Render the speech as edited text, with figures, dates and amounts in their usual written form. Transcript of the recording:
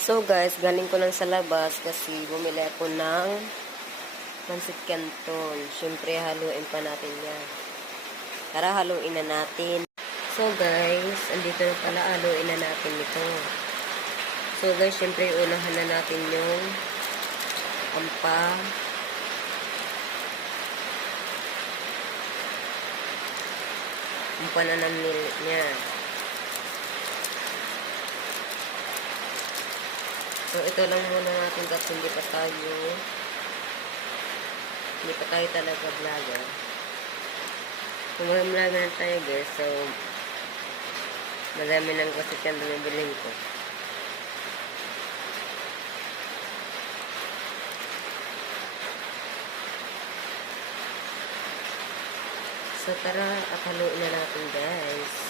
So guys, galing ko lang sa labas kasi bumili ako ng pancit canton. Siyempre, haluin pa natin yan. Tara, haluin na natin. So guys, andito na pala, haluin na natin ito. So guys, siyempre, unahan na natin yung ampa. Ampa na ng milk niya. So, ito lang muna natin kasi hindi pa tayo talaga vlogger. Kung mga vlogger na tayo guys, so, madami nang kasi yan bumibiling ko. So, tara, at haluin na natin guys.